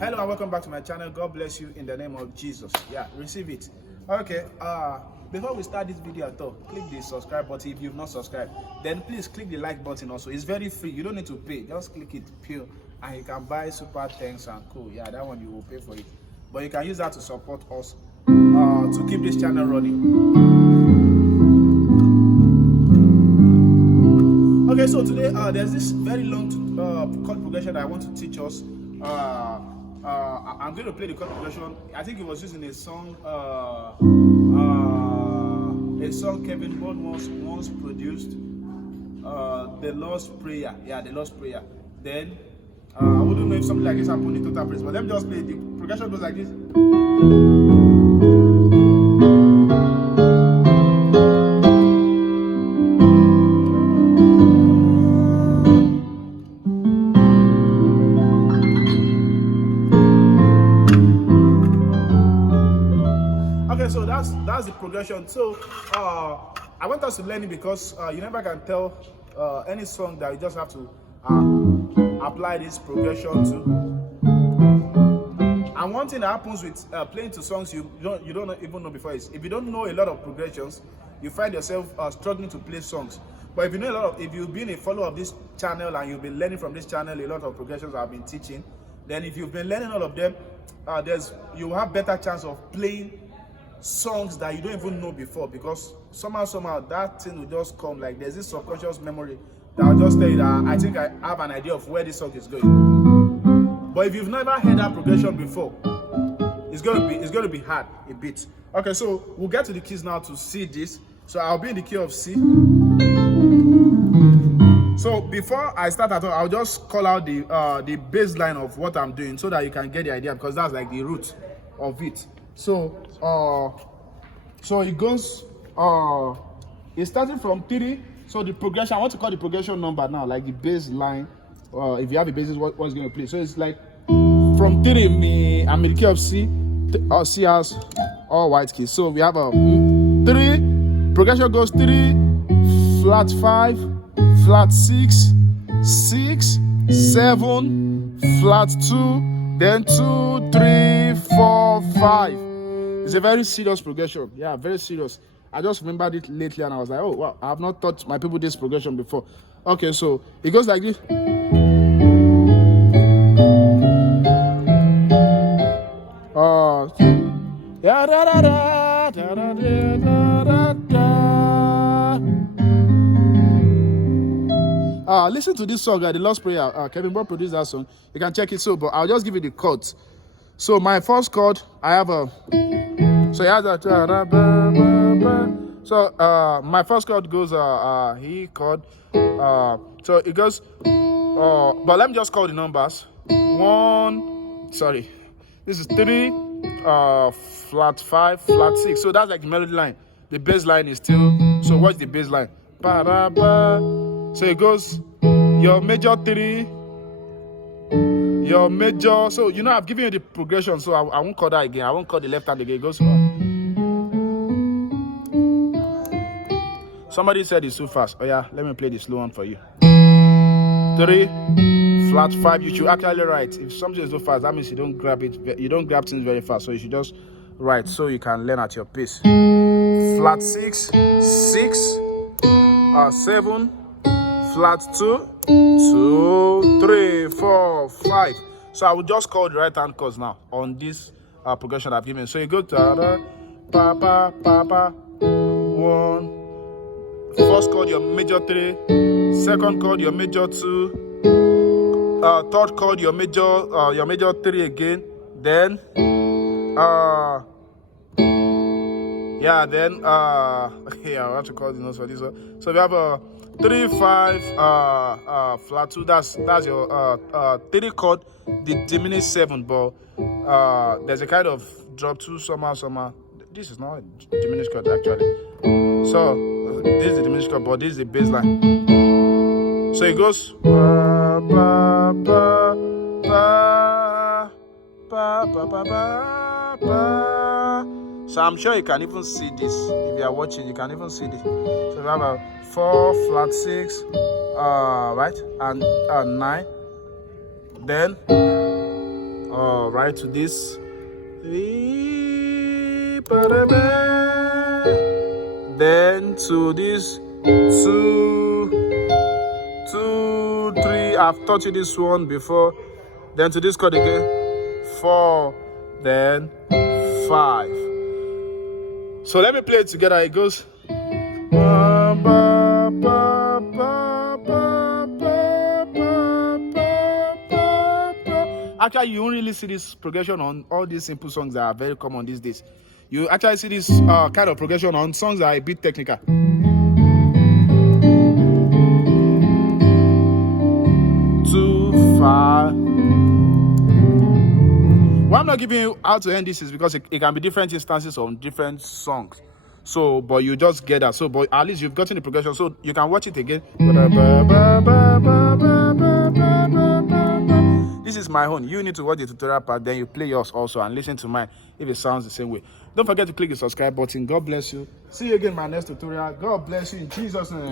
Hello and welcome back to my channel. God bless you in the name of Jesus. Yeah, receive it. Okay, before we start this video at all, click the subscribe button if you've not subscribed. Then please click the like button also. It's very free. You don't need to pay. Just click it pure and you can buy super thanks and cool. Yeah, that one you will pay for it. But you can use that to support us to keep this channel running. Okay, so today there's this very long chord progression that I want to teach us. I'm going to play the chord progression. I think it was used in a song Kevin Bond once produced, The Lost Prayer. Yeah, The Lost Prayer. Then I wouldn't know if something like this happened in total praise, but let me just play. The progression goes like this. Okay, so that's the progression. So I want us to learn it because you never can tell any song that you just have to apply this progression to. And one thing that happens with playing to songs you don't even know before is if you don't know a lot of progressions, you find yourself struggling to play songs. But if you know if you've been a follower of this channel and you've been learning from this channel a lot of progressions I've been teaching, then if you've been learning all of them, you have better chance of playing songs that you don't even know before, because somehow that thing will just come. Like there's this subconscious memory that will just tell you that I think I have an idea of where this song is going. But if you've never heard that progression before, it's going to be hard a bit. Okay, so we'll get to the keys now to see this. So I'll be in the key of C. So before I start at all, I'll just call out the baseline of what I'm doing so that you can get the idea, because that's like the root of it. So it goes, it's starting from 3. So the progression, I want to call the progression number now, like the baseline. If you have a basis, what's going to play. So it's like from 3, I'm in the key of C. C has all white keys. So we have a 3. Progression goes 3, flat 5, flat 6, 6, 7, flat 2, then 2, 3, 4, 5. It's a very serious progression. Yeah, very serious. I just remembered it lately and I was like, oh wow, I have not taught my people this progression before. Okay, so it goes like this. Yeah, da da da da da da da. Listen to this song, The Lost Prayer. Kevin Bond produced that song. You can check it. So, but I'll just give you the chords. So my first chord, I have a. So it has a. So my first chord goes E chord. So it goes. But let me just call the numbers. 1. Sorry, this is 3. Flat 5, flat 6. So that's like the melody line. The bass line is still. So what's the bass line? So it goes your major 3, your major. So you know I've given you the progression, so I won't call that again. I won't call the left hand again. It goes. Somebody said it's too fast. Oh yeah, let me play the slow one for you. 3, flat 5. You should actually write. If something is too fast, that means you don't grab it. You don't grab things very fast. So you should just write so you can learn at your pace. Flat 6, 6, 7, flat 2, 2, 3, 4, 5. So I will just call the right hand chords now on this progression I've given. So you go to pa pa pa pa 1. First chord your major 3, second chord your major 2, third chord your major 3 again. Then then okay, I have to call the notes for this one. So we have a 3, 5, flat 2. That's your 3 chord, the diminished 7, but there's a kind of drop 2 somehow. This is not a diminished chord actually. So this is the diminished chord, but this is the bass line. So it goes ba ba ba ba ba ba ba ba ba. So So I'm sure you can even see this. If you are watching, you can even see this. So we have a 4 flat 6, right, and 9. Then right to this. Then to this 2, 3. I've taught you this one before. Then to this chord again, 4, then 5. So let me play it together. It goes. Actually, you don't really see this progression on all these simple songs that are very common these days. You actually see this kind of progression on songs that are a bit technical. 2, 5. Why I'm not giving you how to end this is because it can be different instances on different songs. So, but you just get that. So, but at least you've gotten the progression. So you can watch it again. This is my own. You need to watch the tutorial part, then you play yours also and listen to mine if it sounds the same way. Don't forget to click the subscribe button. God bless you. See you again in my next tutorial. God bless you in Jesus' name.